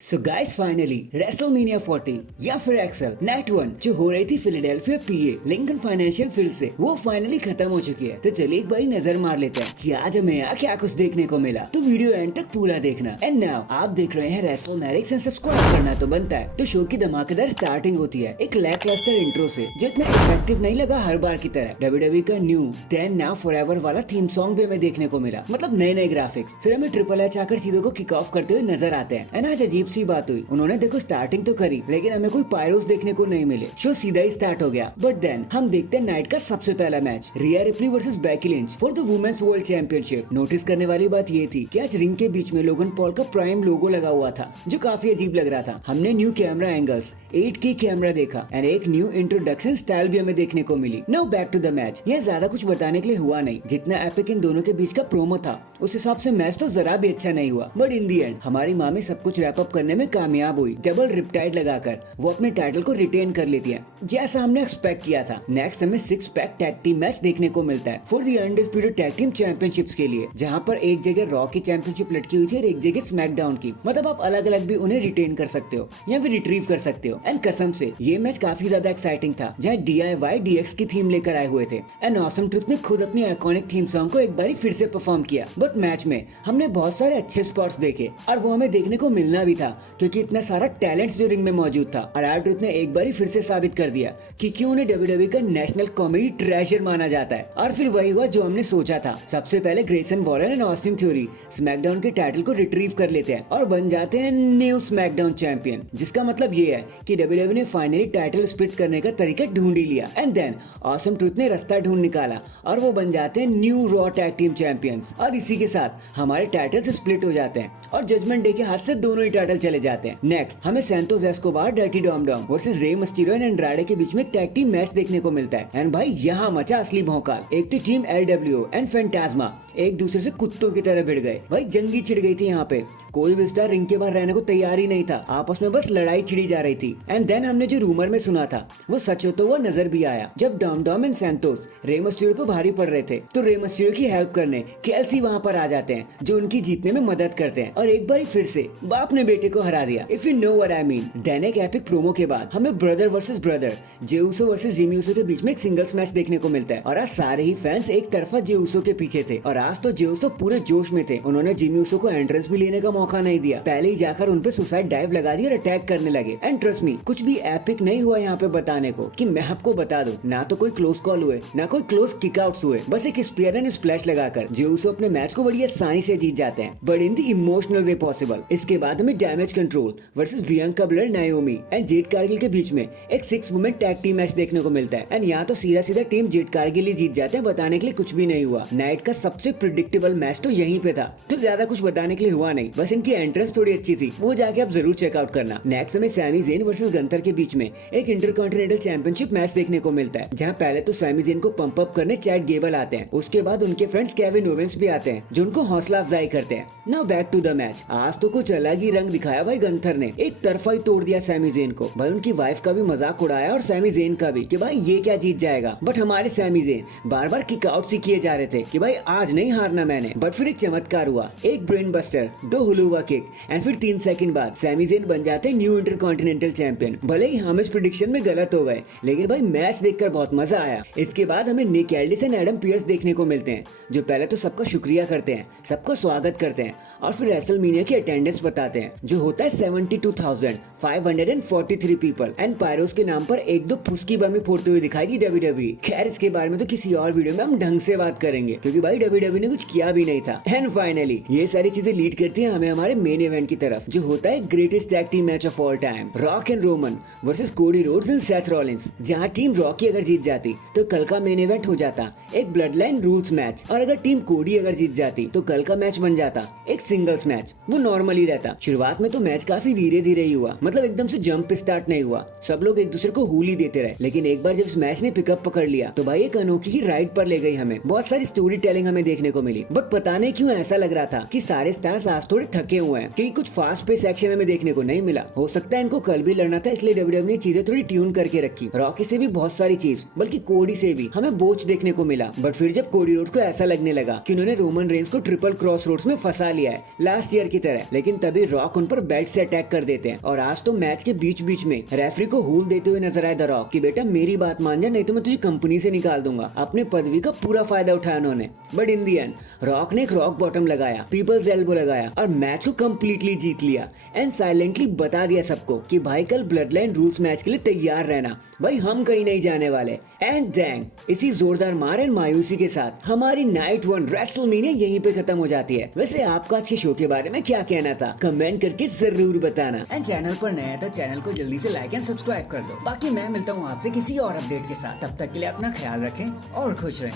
So guys finally WrestleMania 40 या फिर axle night 1 जो हो रही थी फिलाडेल्फिया पीए लिंकन फाइनेंशियल फील्ड से वो फाइनली खत्म हो चुकी है। तो चलिए एक बारी नजर मार लेते हैं कि आज हमें यहाँ क्या कुछ देखने को मिला। तो वीडियो एंड तक पूरा देखना। एंड नाउ आप देख रहे हैं रेसलमेनिक्स एंड सब्सक्राइब करना तो बनता है। तो शो की धमाकेदार स्टार्टिंग होती है एक लैकलस्टर इंट्रो से जो इतना इफेक्टिव नहीं लगा हर बार की तरह। डब्ल्यूडब्ल्यूई का न्यू देन नाउ फॉरएवर वाला थीम सॉन्ग भी हमें देखने को मिला, मतलब नए नए ग्राफिक्स। फिर हमें ट्रिपल एच आकर चीजों को किक ऑफ करते हुए नजर आते हैं। एंड आज अजीब सी बात हुई, उन्होंने देखो स्टार्टिंग तो करी लेकिन हमें कोई पायरोस देखने को नहीं मिले। शो सीधा ही स्टार्ट हो गया। बट देन हम देखते हैं नाइट का सबसे पहला match Rhea Ripley versus Becky Lynch for the women's world championship. Notice करने वाली बात ये थी कि आज रिंग के बीच में लोगन पॉल का प्राइम लोगो लगा हुआ था जो काफी अजीब लग रहा था। हमने new camera angles 8K camera देखा एंड एक न्यू इंट्रोडक्शन स्टाइल भी हमें देखने को मिली। Now back to the match. यह ज्यादा कुछ बताने के लिए हुआ नहीं, जितना एपिक इन दोनों के बीच का प्रोमो था उस हिसाब से मैच तो जरा भी अच्छा नहीं हुआ। बट इन दी एंड हमारी मामी सब कुछ रैप अप करने में कामयाब हुई। डबल रिपटाइड लगाकर वो अपने टाइटल को रिटेन कर लेती है जैसा हमने एक्सपेक्ट किया था। नेक्स्ट हमें 6 पैक टैग टीम मैच देखने को मिलता है for the undisputed tag team championships के लिए, जहां पर एक जगह रॉ की चैंपियनशिप लटकी हुई थी और एक जगह स्मैकडाउन की। मतलब आप अलग अलग भी उन्हें रिटेन कर सकते हो या फिर रिट्रीव कर सकते हो। एंड कसम से ये मैच काफी ज्यादा एक्साइटिंग था जहाँ DIY DX की थीम लेकर आए हुए थे। एंड ऑसम ट्रुथ ने खुद अपनी आइकॉनिक थीम सॉन्ग को एक बारी फिर से परफॉर्म किया। बट मैच में हमने बहुत सारे अच्छे स्पॉट्स देखे और वो हमें देखने को मिलना भी था क्योंकि इतना सारा टैलेंट जो रिंग में मौजूद था। और आर-ट्रुथ ने एक बारी फिर से साबित कर दिया कि क्यों उन्हें WWE का नेशनल कॉमेडी ट्रेजर माना जाता है। और फिर वही हुआ जो हमने सोचा था। सबसे पहले Grayson Waller and Austin theory SmackDown के टाइटल को रिट्रीव कर लेते हैं और बन जाते हैं न्यू स्मैकडाउन चैंपियन, जिसका मतलब ये है कि WWE ने फाइनली टाइटल स्प्लिट करने का तरीका ढूंढ ही लिया। एंड देन ऑसम ट्रुथ ने रास्ता ढूंढ निकाला और वो बन जाते हैं new raw tag team champions. और इसी के साथ हमारे टाइटल स्प्लिट हो जाते हैं और जजमेंट डे के हाथ से दोनों ही टाइटल चले जाते हैं। नेक्स्ट हमें Santos Escobar dirty Dom Dom versus Rey Mysterio and Andrade के बीच में टैग टीम मैच देखने को मिलता है। एंड भाई यहाँ मचा असली भौकाल। एक तो टीम LWO एंड फैंटास्मा एक दूसरे से कुत्तों की तरह भिड़ गए। भाई जंगी छिड़ गई थी यहाँ पे। कोई भी स्टार रिंग के बाहर रहने को तैयार ही नहीं था, आपस में बस लड़ाई छिड़ी जा रही थी। एंड देन हमने जो रूमर में सुना था वो सच होता हुआ नजर भी आया जब Dom Dom and Santos Rey Mysterio पे भारी पड़ रहे थे तो रे मिस्टीरियो की हेल्प करने केल्सी वहाँ पर आ जाते हैं जो उनकी जीतने में मदद करते हैं और एक बार फिर से बाप ने बेटे को हरा दिया। If you know what I mean. Then एक एपिक प्रोमो के बाद हमें brother versus brother Jey Uso versus Jimmy Uso के बीच में एक सिंगल्स मैच देखने को मिलता है। और आज सारे ही फैंस एक तरफा जे उसो के पीछे थे और आज तो जे उसो पूरे जोश में थे। उन्होंने जिमी उसो को एंट्रेंस भी लेने का मौका नहीं दिया, पहले ही जाकर उनपे सुसाइड डाइव लगा दी और अटैक करने लगे। एंड ट्रस्ट मी कुछ भी एपिक नहीं हुआ यहाँ पे बताने को कि मैं आपको बता दूं, ना तो कोई क्लोज कॉल हुए ना कोई क्लोज किकआउट्स हुए, बस एक स्पीयर एंड स्प्लैश लगाकर जे उसो अपने मैच को बड़ी आसानी से जीत जाते हैं but in the emotional way possible. इसके बाद हमें damage control versus Bianca Blair नायोमी and Jade Cargill के बीच में एक 6 वुमेन टैग टीम मैच देखने को मिलता है। एंड यहाँ तो सीधा सीधा टीम जेड कारगिल ही जीत जाते हैं, बताने के लिए कुछ भी नहीं हुआ। नाइट का सबसे प्रिडिक्टेबल मैच तो यहीं पे था, तो ज्यादा कुछ बताने के लिए हुआ नहीं, बस इनकी एंट्रेंस थोड़ी अच्छी थी, वो जाके आप जरूर चेकआउट करना। नेक्स्ट हमें सैमी ज़ेन वर्सेस गंथर के बीच में एक इंटरकॉन्टिनेंटल चैंपियनशिप मैच देखने को मिलता है जहाँ पहले तो सैमी ज़ेन को पंप अप करने चैट गेबल आते हैं, उसके बाद उनके फ्रेंड्स केविन ओवेंस भी आते हैं जो उनको हौसला अफजाई करते हैं। Now back to the match. आज तो कुछ अलग ही रंग दिखाया भाई गंथर ने, एक तरफा ही तोड़ दिया सैमी ज़ेन को। भाई उनकी वाइफ का भी मजाक उड़ाया और सैमी ज़ेन का भी कि भाई ये क्या जीत जाएगा। बट हमारे सैमी ज़ेन बार बार किकआउट सी किए जा रहे थे कि भाई आज नहीं हारना मैंने। बट फिर एक चमत्कार हुआ, एक ब्रेन बस्टर, 2 हुलुवा किक एंड फिर 3 सेकंड बाद सैमी ज़ेन बन जाते न्यू इंटरकॉन्टिनेंटल चैंपियन। भले ही हम इस प्रेडिक्शन में गलत हो गए लेकिन भाई मैच देखकर बहुत मजा आया। इसके बाद हमें निक एल्डिस एंड एडम पियर्स देखने को मिलते हैं जो पहले तो सबका शुक्रिया करते हैं, सबका स्वागत करते हैं और फिर रेसलमेनिया की अटेंडेंस बताते हैं जो होता है 72,543 पीपल। एंड पायरोस के नाम पर एक दो फुसकी बमी फोड़ते हुए दिखाई थी WWE। खैर इसके बारे में तो किसी और वीडियो में हम ढंग से बात करेंगे क्योंकि भाई WWE ने कुछ किया भी नहीं था। एंड फाइनली ये सारी चीजें लीड करती है हमें हमारे मेन इवेंट की तरफ जो होता है greatest tag team match of all time, rock and Roman versus Cody Rhodes and Seth Rollins. जहां टीम रॉकी अगर जीत जाती तो कल का मेन इवेंट हो जाता एक ब्लड लाइन रूल्स मैच, और अगर टीम कोडी अगर जीत जाती तो कल का मैच बन जाता एक सिंगल्स मैच। वो नॉर्मली रहता। शुरुआत में तो मैच काफी धीरे धीरे ही हुआ, मतलब एकदम से जंप स्टार्ट नहीं हुआ, सब लोग एक दूसरे को हूली देते रहे। लेकिन एक बार जब इस मैच ने पिकअप पकड़ लिया तो भाई एक अनोखी ही राइड पर ले गई हमें। बहुत सारी स्टोरी टेलिंग हमें देखने को मिली बट पता नहीं क्यों ऐसा लग रहा था कि सारे स्टार्स आज थोड़े थके हुए हैं क्योंकि कुछ फास्ट पेस एक्शन हमें देखने को नहीं मिला। हो सकता है इनको कल भी लड़ना था इसलिए WWE ने चीजें थोड़ी ट्यून करके रखी। रॉकी से भी बहुत सारी चीज, बल्कि कोडी से भी हमें बोझ देखने को मिला। बट फिर जब कोडी रोड्स को ऐसा लगने लगा कि उन्होंने रोमन रेंस को ट्रिपल क्रॉस रोड्स में फंसा लिया है लास्ट ईयर की तरह, लेकिन तभी रॉक उन पर बेल्ट से अटैक कर देते हैं। और आज तो मैच के बीच बीच में रेफरी को हूल देते हुए नजर आए द रॉक कि बेटा मेरी बात मान जा, नहीं तो मैं तुझे कंपनी से निकाल दूंगा। अपने पदवी का पूरा फायदा उठाया उन्होंने, but in the and rock ने एक रॉक बॉटम लगाया, पीपल्स एल्बो लगाया और मैच को कंप्लीटली जीत लिया एंड साइलेंटली बता दिया सबको कि भाई कल ब्लड लाइन रूल्स मैच के लिए तैयार रहना, भाई हम कहीं नहीं जाने वाले। एंड डैंग, इसी जोरदार मार एंड मायूसी के साथ हमारी नाइट 1 रेसलमेनिया यहीं पे खत्म हो जाती है। वैसे आपको आज के शो के बारे में क्या कहना था, कमेंट करके जरूर बताना। एंड चैनल पर नया है तो चैनल को जल्दी से लाइक एंड सब्सक्राइब कर दो। बाकी मैं मिलता हूँ आपसे किसी और अपडेट के साथ, तब तक के लिए अपना ख्याल रखें और खुश रहें।